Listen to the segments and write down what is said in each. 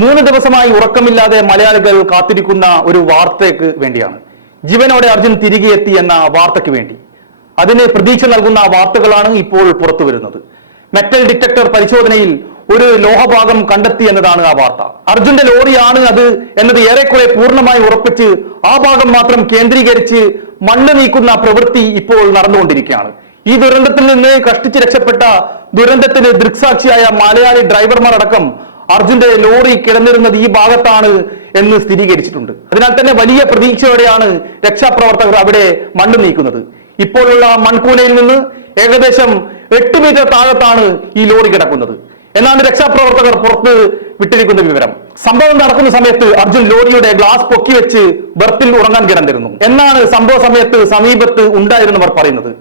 മൂന്ന് ദിവസമായി ഉറക്കമില്ലാതെ മലയാളികൾ കാത്തിരിക്കുന്ന ഒരു വാർത്തയ്ക്ക് വേണ്ടിയാണ്. ജീവനോടെ അർജുൻ തിരികെ എത്തി എന്ന വാർത്തയ്ക്ക് വേണ്ടി. അതിന് പ്രതീക്ഷ നൽകുന്ന വാർത്തകളാണ് ഇപ്പോൾ പുറത്തു വരുന്നത്. മെറ്റൽ ഡിറ്റക്ടർ പരിശോധനയിൽ ഒരു ലോഹഭാഗം കണ്ടെത്തി എന്നതാണ് ആ വാർത്ത. അർജുന്റെ ലോറിയാണ് അത് എന്നത് ഏറെക്കുറെ പൂർണമായി ഉറപ്പിച്ച് ആ ഭാഗം മാത്രം കേന്ദ്രീകരിച്ച് മണ്ണ് നീക്കുന്ന പ്രവൃത്തി ഇപ്പോൾ നടന്നുകൊണ്ടിരിക്കുകയാണ്. ഈ ദുരന്തത്തിൽ നിന്ന് കഷ്ടിച്ച് രക്ഷപ്പെട്ട ദുരന്തത്തിന് ദൃക്സാക്ഷിയായ മലയാളി ഡ്രൈവർമാർ അടക്കം അർജുന്റെ ലോറി കിടന്നിരുന്നത് ഈ ഭാഗത്താണ് എന്ന് സ്ഥിരീകരിച്ചിട്ടുണ്ട്. അതിനാൽ തന്നെ വലിയ പ്രതീക്ഷയോടെയാണ് രക്ഷാപ്രവർത്തകർ അവിടെ മണ്ണ് നീക്കുന്നത്. ഇപ്പോഴുള്ള മൺകൂനയിൽ നിന്ന് ഏകദേശം എട്ട് മീറ്റർ താഴത്താണ് ഈ ലോറി കിടക്കുന്നത്. എന്നാണ് രക്ഷാപ്രവർത്തകർ പുറത്ത് വിട്ടിരിക്കുന്ന വിവരം. സംഭവം നടക്കുന്ന സമയത്ത് അർജുൻ ലോറിയുടെ ഗ്ലാസ് പൊക്കി വെച്ച് ബർത്തിൽ ഉറങ്ങാൻ കിടന്നിരുന്നു. എന്നാണ് സംഭവ സമയത്ത് സമീപത്ത് ഉണ്ടായിരുന്നവർ പറയുന്നത്.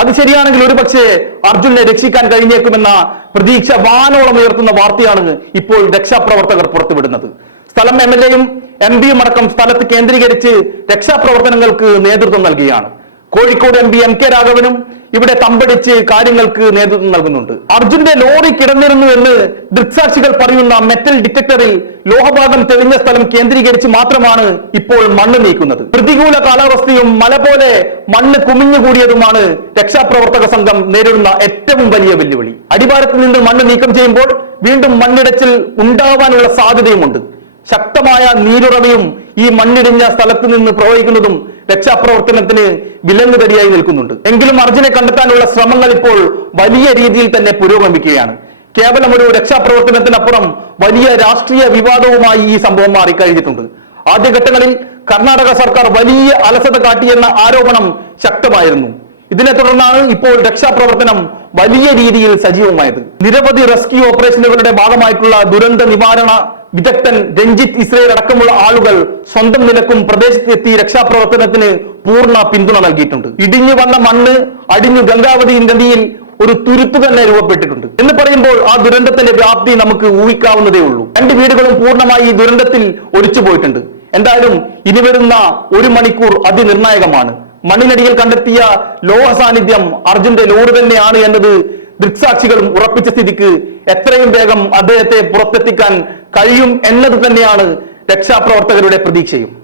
അത് ശരിയാണെങ്കിൽ ഒരു പക്ഷേ അർജുനെ രക്ഷിക്കാൻ കഴിഞ്ഞേക്കുമെന്ന പ്രതീക്ഷ വാനോളം ഉയർത്തുന്ന വാർത്തയാണ് ഇപ്പോൾ രക്ഷാപ്രവർത്തകർ പുറത്തുവിടുന്നത്. സ്ഥലം എം എൽ എയും എം പിയും അടക്കം സ്ഥലത്ത് കേന്ദ്രീകരിച്ച് രക്ഷാപ്രവർത്തനങ്ങൾക്ക് നേതൃത്വം നൽകുകയാണ് Kozhikode M P M K രാഘവനും ഇവിടെ തമ്പടിച്ച് കാര്യങ്ങൾക്ക് നേതൃത്വം നൽകുന്നുണ്ട്. അർജുന്റെ ലോറി കിടന്നിരുന്നു എന്ന് ദൃക്സാക്ഷികൾ പറയുന്ന മെറ്റൽ ഡിറ്റക്ടറിൽ ലോഹഭാഗം തെളിഞ്ഞ സ്ഥലം കേന്ദ്രീകരിച്ച് മാത്രമാണ് ഇപ്പോൾ മണ്ണ് നീക്കുന്നത്. പ്രതികൂല കാലാവസ്ഥയും മല പോലെ മണ്ണ് കുമിഞ്ഞുകൂടിയതുമാണ് രക്ഷാപ്രവർത്തക സംഘം നേരിടുന്ന ഏറ്റവും വലിയ വെല്ലുവിളി. അടിവാരത്തിൽ നിന്ന് മണ്ണ് നീക്കം ചെയ്യുമ്പോൾ വീണ്ടും മണ്ണിടച്ചിൽ ഉണ്ടാവാനുള്ള സാധ്യതയുമുണ്ട്. ശക്തമായ നീരുറവയും ഈ മണ്ണിടിഞ്ഞ സ്ഥലത്ത് നിന്ന് പ്രവഹിക്കുന്നതും രക്ഷാപ്രവർത്തനത്തിന് വിലങ്ങുതടിയായി നിൽക്കുന്നുണ്ട്. എങ്കിലും അർജുനെ കണ്ടെത്താനുള്ള ശ്രമങ്ങൾ ഇപ്പോൾ വലിയ രീതിയിൽ തന്നെ പുരോഗമിക്കുകയാണ്. കേവലം ഒരു രക്ഷാപ്രവർത്തനത്തിനപ്പുറം വലിയ രാഷ്ട്രീയ വിവാദവുമായി ഈ സംഭവം മാറിക്കഴിഞ്ഞിട്ടുണ്ട്. ആദ്യഘട്ടങ്ങളിൽ കർണാടക സർക്കാർ വലിയ അലസത കാട്ടിയെന്ന ആരോപണം ശക്തമായിരുന്നു. ഇതിനെ തുടർന്നാണ് ഇപ്പോൾ രക്ഷാപ്രവർത്തനം വലിയ രീതിയിൽ സജീവമായത്. നിരവധി റെസ്ക്യൂ ഓപ്പറേഷനുകളുടെ ഭാഗമായിട്ടുള്ള ദുരന്ത നിവാരണ വിദഗ്ധൻ രഞ്ജിത്ത് ഇസ്രയേൽ അടക്കമുള്ള ആളുകൾ സ്വന്തം നിലക്കും പ്രദേശത്തെത്തി രക്ഷാപ്രവർത്തനത്തിന് പൂർണ പിന്തുണ നൽകിയിട്ടുണ്ട്. ഇടിഞ്ഞു വന്ന മണ്ണ് അടിഞ്ഞു ഗംഗാവതി നദിയിൽ ഒരു തുരുത്ത് തന്നെ രൂപപ്പെട്ടിട്ടുണ്ട്. എന്ന് പറയുമ്പോൾ ആ ദുരന്തത്തിന്റെ വ്യാപ്തി നമുക്ക് ഊഹിക്കാവുന്നതേ ഉള്ളൂ. രണ്ട് വീടുകളും പൂർണമായി ഈ ദുരന്തത്തിൽ ഒലിച്ചു പോയിട്ടുണ്ട്. എന്തായാലും ഇനി വരുന്ന ഒരു മണിക്കൂർ അതിനിർണായകമാണ്. മണ്ണിനടിയിൽ കണ്ടെത്തിയ ലോഹ സാന്നിധ്യം അർജുന്റെ ലോഡ് തന്നെയാണ് എന്നത് ദൃക്സാക്ഷികളും ഉറപ്പിച്ച സ്ഥിതിക്ക് എത്രയും വേഗം അദ്ദേഹത്തെ പുറത്തെത്തിക്കാൻ കഴിയും എന്നത് തന്നെയാണ് രക്ഷാപ്രവർത്തകരുടെ പ്രതീക്ഷയും.